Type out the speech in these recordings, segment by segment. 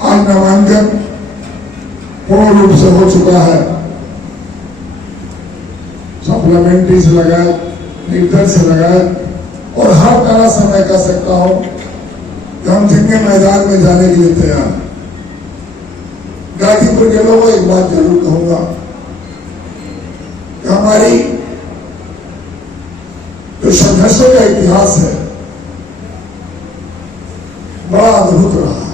आज नामांकन पूर्ण रूप से हो चुका है। सप्लीमेंट्री से लगाए, निर्दल से लगाए, और हर तरह से मैं कह सकता हूं कि हम जिनके मैदान में जाने के लिए तैयार हैं। गाजीपुर के लोगों एक बात जरूर कहूंगा कि हमारी जो संघर्षों का इतिहास है बड़ा अद्भुत रहा है।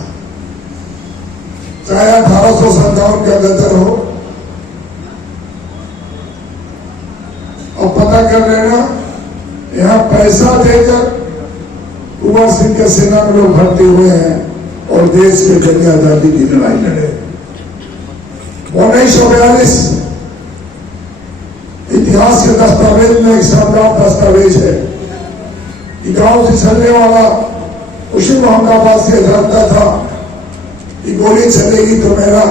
चाहे 1857 का गदर हो, और पता कर लेना यहां पैसा देकर कुंवर सिंह के सेना में लोग भर्ती हुए हैं और देश के जंग आजादी की लड़ाई लड़े। 1942 इतिहास के दस्तावेज में एक शानदार दस्तावेज है कि गांव से चलने वाला उसी मोहम्मदाबाद से जानता था कि गोली चलेगी तो मेरा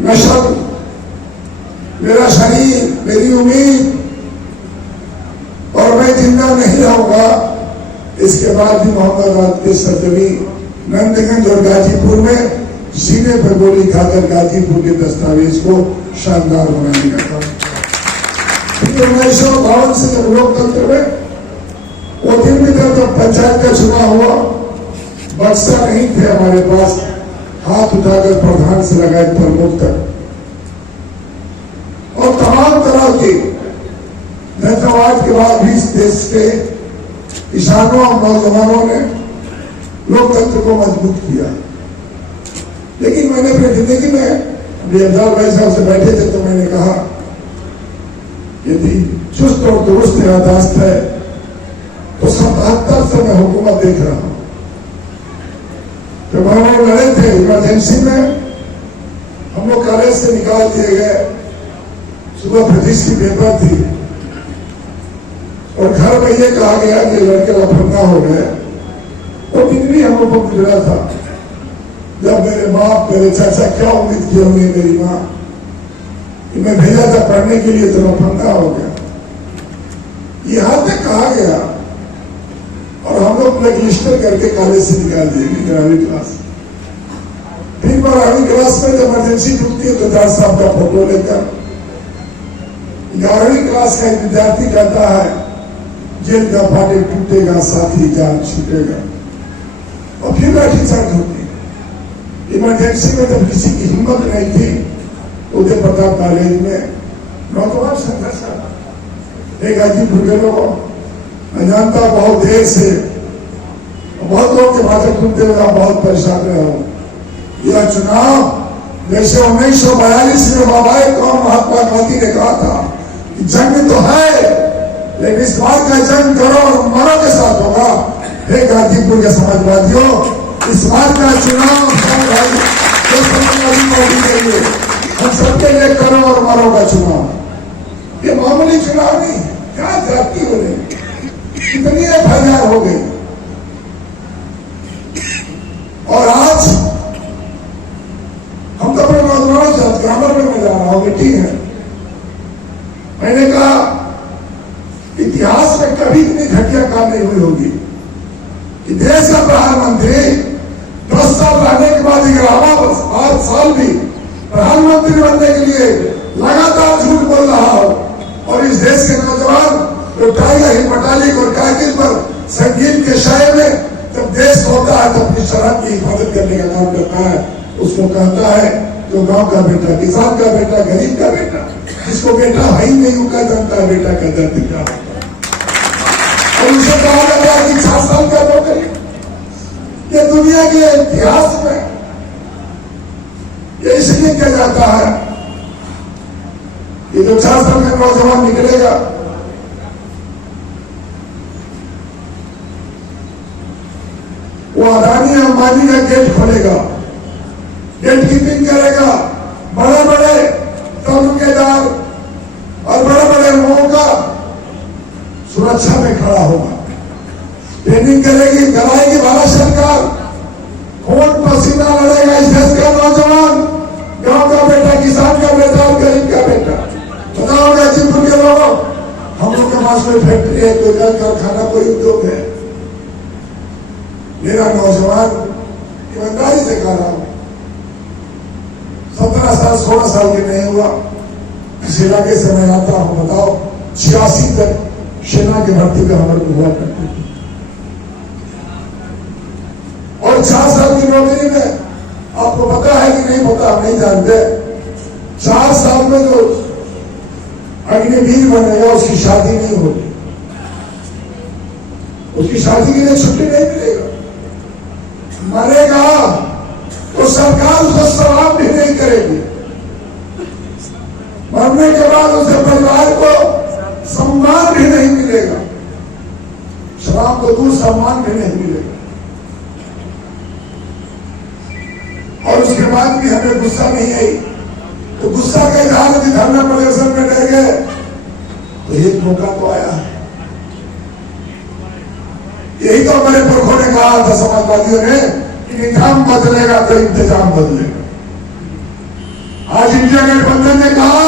नशल, मेरा शरीर, मेरी उम्मीद और मैं जिंदा नहीं रहूंगा। इसके बाद भी मोहम्मदाबाद के सरजमी नंदगंज और गाजीपुर में सीने पर गोली खाकर गाजीपुर के दस्तावेज को शानदार बनाने का काम। 1952 से जब लोकतंत्र में वो दिन भी जब पंचायत का चुनाव हुआ, बक्सा नहीं थे हमारे पास, हाथ उठाकर प्रधान से लगाए प्रमुख तक, और तमाम तरह के नेतावाद के बाद भी इस देश के किसानों और नौजवानों ने लोकतंत्र को मजबूत किया। लेकिन मैंने अपनी जिंदगी में अफजल भाई साहब से बैठे थे तो मैंने कहा यदि चुस्त और दुरुस्त याददाश्त है तो 77 से मैं हुकूमत देख रहा हूं। जब हम लोग लड़े थे इमरजेंसी में, हम लोग कॉलेज से निकाल दिए गए, सुबह प्रतिष्ठ की पेपर थी और घर में ये कहा गया कि लड़के लापरवाह हो गए, और कितनी हम लोग को गुजरा था। जब मेरे बाप, मेरे चाचा क्या उम्मीद की होंगे, मेरी माँ, कि मैं भेजा था पढ़ने के लिए तो लापरवाह हो गया, यहां तक कहा गया। और हम लोग रजिस्टर करके कॉलेज से निकाल दिए 11वीं क्लास। फिर 12वीं क्लास में जब इमरजेंसी टूटती है तो दास साहब का फोटो लेकर 11वीं क्लास का एक विद्यार्थी कहता है जेल का फाटक टूटेगा, साथी जान छूटेगा, और फिर लाठीचार्ज होती है। इमरजेंसी में जब किसी की हिम्मत नहीं थी, उदय प्रताप कॉलेज में नौजवान संघर्ष करता। एक गाजीपुर के लोगों, मैं जानता हूं बहुत देर से बहुत लोग के भाषण सुनते हुए आप बहुत परेशान रहे हो। यह चुनाव जैसे 1942 में बाबा कौम महात्मा गांधी ने कहा था कि जंग तो है, लेकिन इस बात का जंग करो और मरो के साथ होगा। हे गाजीपुर के समाजवादियों, इस बात का चुनाव हम सबके लिए करो और मरो का चुनाव। ये मामूली चुनाव नहीं है। क्या जाती हो रही, कितनी FIR हो गई। और आज हम तो अपने नौजवानों से ग्रामर में मैं जा रहा हूं, मिट्टी है। मैंने कहा इतिहास में कभी इतनी घटिया काम नहीं हुई होगी कि देश का प्रधानमंत्री 10 साल रहने के बाद 11वां साल भी प्रधानमंत्री बनने के लिए लगातार झूठ बोल रहा हो, और इस देश के नौजवान तो टाइगर हिल बटालियन और कारगिल पर संगीत के शायर में जब देश होता है तो अपनी सरहद की हिफाजत करने का काम करता है। उसको कहता है जो गांव का बेटा, किसान का बेटा, गरीब का बेटा, जिसको बेटा भाई नहीं उनका जानता है बेटा का दर्द क्या होता है। और उसे कहा जाता है कि 4 साल का नौकरी। ये दुनिया के इतिहास में ये इसलिए किया जाता है कि जो 4 साल का नौजवान निकलेगा, वो अदानी अंबानी का गेट खोलेगा, गेट कीपिंग करेगा, बड़े बड़े तमकेदार और बड़े बड़े लोगों का सुरक्षा में खड़ा होगा, ट्रेनिंग करेगी, कराएगी भारत सरकार, खून पसीना लड़ेगा इस देश का नौजवान, गांव का बेटा, किसान का बेटा और गरीब का बेटा। बताओ गाजीपुर के लोगों, हम लोग के पास कोई फैक्ट्री है, कोई कारखाना, कोई उद्योग है। मेरा नौजवान ईमानदारी से कह रहा हूं, 17 साल 16 साल के नहीं हुआ, इस इलाके से मैं आता हूं, बताओ 86 तक सेना की भर्ती का अमल हुआ करती थी, और 4 साल की नौकरी में आपको पता है कि नहीं पता, आप नहीं जानते, 4 साल में जो अग्निवीर बनेगा उसकी शादी नहीं होगी, उसकी शादी के लिए छुट्टी नहीं मिलेगा, मरेगा तो सरकार उसको सलाम भी नहीं करेगी, मरने के बाद उसे परिवार को सम्मान भी नहीं मिलेगा, शराब को दूर सम्मान भी नहीं मिलेगा। और उसके बाद भी हमें गुस्सा नहीं आई, तो गुस्सा का इजहार यदि धरना प्रदर्शन में रह गए तो एक मौका तो आया। यही तो हमारे पुरखों ने कहा था, समाजवादियों ने, कि निजाम बदलेगा तो इंतजाम बदलेगा। आज इंडिया गठबंधन ने कहा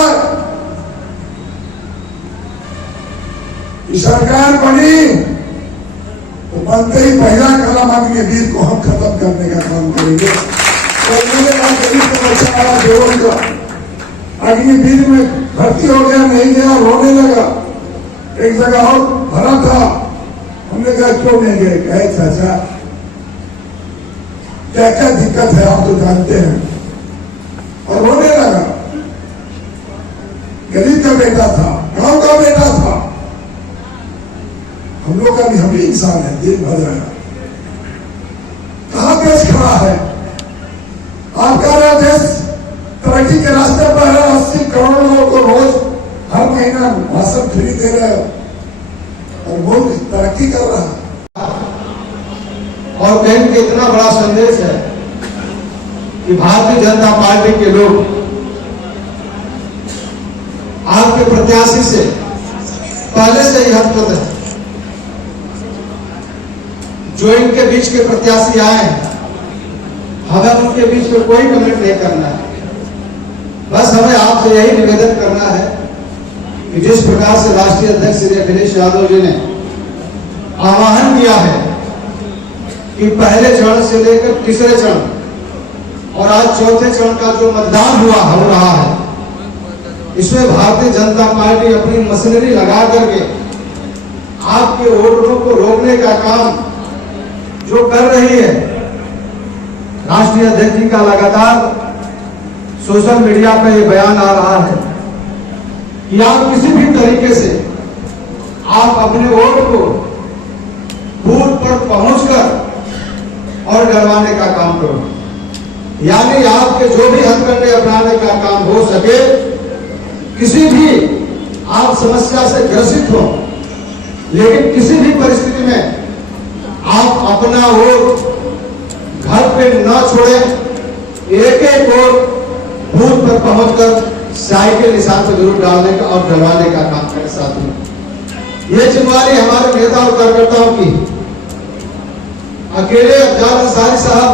कि सरकार बनी तो बनते ही पहला कदम अग्निवीर को हम खत्म करने का काम करेंगे। तो उन्होंने कहा गरीब का बच्चा आया बेरोल का, अग्निवीर में भर्ती हो गया, नहीं गया, रोने लगा, एक जगह और भरा था, हमने कहा क्यों नहीं गए, कहे चाचा क्या क्या दिक्कत है आप तो जानते हैं, और रोने लगा। गरीब का बेटा था, गांव का बेटा था, हम लोग का भी, हम भी इंसान है, दिल भर रहा है। कहां देश खड़ा है? आपका देश तरक्की के रास्ते पर है, 80 करोड़ लोगों को रोज हर महीना राशन फ्री दे रहे हो, और वो तरक्की कर रहा है। और कहीं के इतना बड़ा संदेश है कि भारतीय जनता पार्टी के लोग आपके प्रत्याशी से पहले से ही हटकत है। जो इनके बीच के प्रत्याशी आए हैं, हमें उनके बीच में कोई कमेंट नहीं करना है, बस हमें आपसे यही निवेदन करना है कि जिस प्रकार से राष्ट्रीय अध्यक्ष श्री अखिलेश यादव जी ने आह्वान किया है कि पहले चरण से लेकर तीसरे चरण और आज चौथे चरण का जो मतदान हो रहा है, इसमें भारतीय जनता पार्टी अपनी मशीनरी लगा करके आपके वोटरों को रोकने का काम जो कर रही है। राष्ट्रीय अध्यक्ष जी का लगातार सोशल मीडिया पे ये बयान आ रहा है कि आप किसी भी तरीके से आप अपने वोट को बूथ पर पहुंचकर और डरवाने का काम करो, यानी आपके जो भी हथकंडे अपनाने का काम हो सके, किसी भी आप समस्या से ग्रसित हो, लेकिन किसी भी परिस्थिति में आप अपना वोट घर पे न छोड़े, एक एक वोट बूथ पर पहुंचकर साई के निशान से जरूर डालने का और डरवाने का काम करें। साथ में ये जिम्मेदारी हमारे नेता और कार्यकर्ताओं की। अकेले अफजाल अंसारी साहब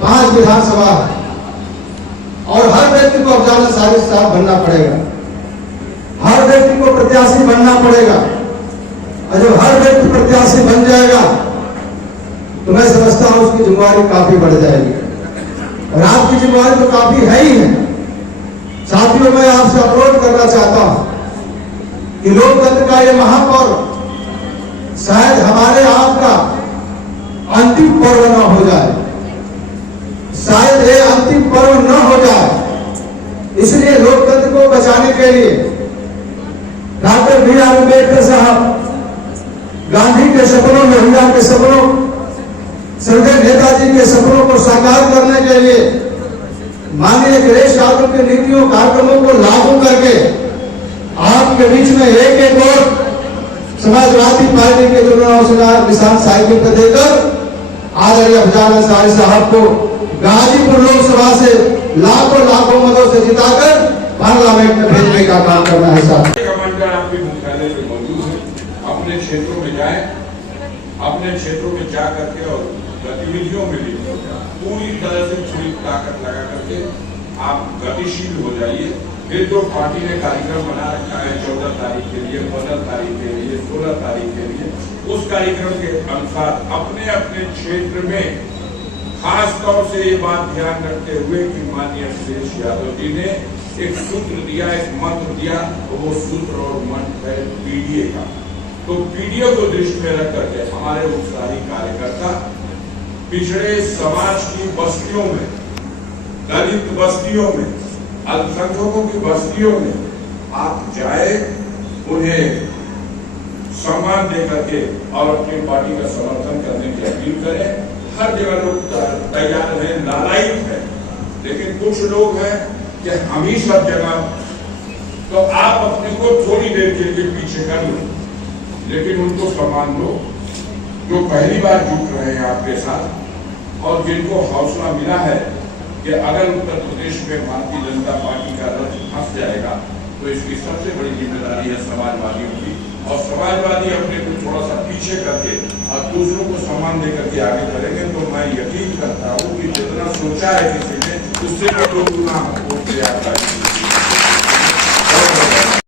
5 विधानसभा है और हर व्यक्ति को अफजाल अंसारी साहब बनना पड़ेगा, हर व्यक्ति को प्रत्याशी बनना पड़ेगा, और जब हर व्यक्ति प्रत्याशी बन जाएगा तो मैं समझता हूं उसकी जिम्मेदारी काफी बढ़ जाएगी, और आपकी जिम्मेदारी तो काफी है ही है। साथियों, मैं आपसे अनुरोध करना चाहता हूं कि लोकतंत्र का ये महापर्व शायद हमारे आपका अंतिम पर्व न हो जाए, शायद ये अंतिम पर्व न हो जाए, इसलिए लोकतंत्र को बचाने के लिए डॉक्टर B.R. अम्बेडकर साहब गांधी के सपनों, लोहिया के सपनों, स्वर्गीय नेताजी के सपनों को साकार करने के लिए माननीय अखिलेश यादव के नीतियों कार्यक्रमों को लागू करके आपके बीच में एक एक वोट समाजवादी पार्टी के चुनाव निशान साइकिल पर देकर आदरणीय अफजाल अंसारी साहब को गाजीपुर लोकसभा से लाखों मतों से जिताकर पार्लियामेंट में भेजने का काम करना है। साहब, कमांडर आपके मुख्यालय में मौजूद है, अपने क्षेत्रों में जाए, अपने क्षेत्रों में जा करके और गतिविधियों में भी पूरी तरह से पूरी ताकत लगा करके आप गतिशील हो जाइए। फिर जो पार्टी ने कार्यक्रम बना रखा है 14 तारीख के लिए, 15 तारीख के लिए, 16 तारीख के लिए, उस कार्यक्रम के अनुसार अपने अपने क्षेत्र में खास तौर से ये बात ध्यान रखते हुए कि माननीय अखिलेश यादव जी ने एक सूत्र दिया, एक मंत्र दिया, तो वो सूत्र और मंत्र है पीडीए का। तो पीडीए को दृष्टि में रख करके हमारे उत्साही कार्यकर्ता पिछड़े समाज की बस्तियों में, दलित बस्तियों में, अल्पसंख्यकों की बस्तियों में आप जाए, उन्हें सम्मान दे करके और अपनी पार्टी का समर्थन करने की अपील करें। हर जगह लोग तैयार हैं, नालायक है, लेकिन कुछ लोग हैं कि हम ही सब जगह, तो आप अपने को थोड़ी देर के लिए पीछे कर लो, लेकिन उनको सम्मान दो जो पहली बार जुट रहे हैं आपके साथ और जिनको हौसला मिला है कि अगर उत्तर प्रदेश में भारतीय जनता पार्टी का रथ फंस जाएगा तो इसकी सबसे बड़ी जिम्मेदारी है समाजवादियों की, और समाजवादी अपने को थोड़ा सा पीछे करके और दूसरों को सम्मान देकर के आगे चलेंगे तो मैं यकीन करता हूँ कि जितना सोचा है किसी ने उससे भी 2 गुना वोट प्रयास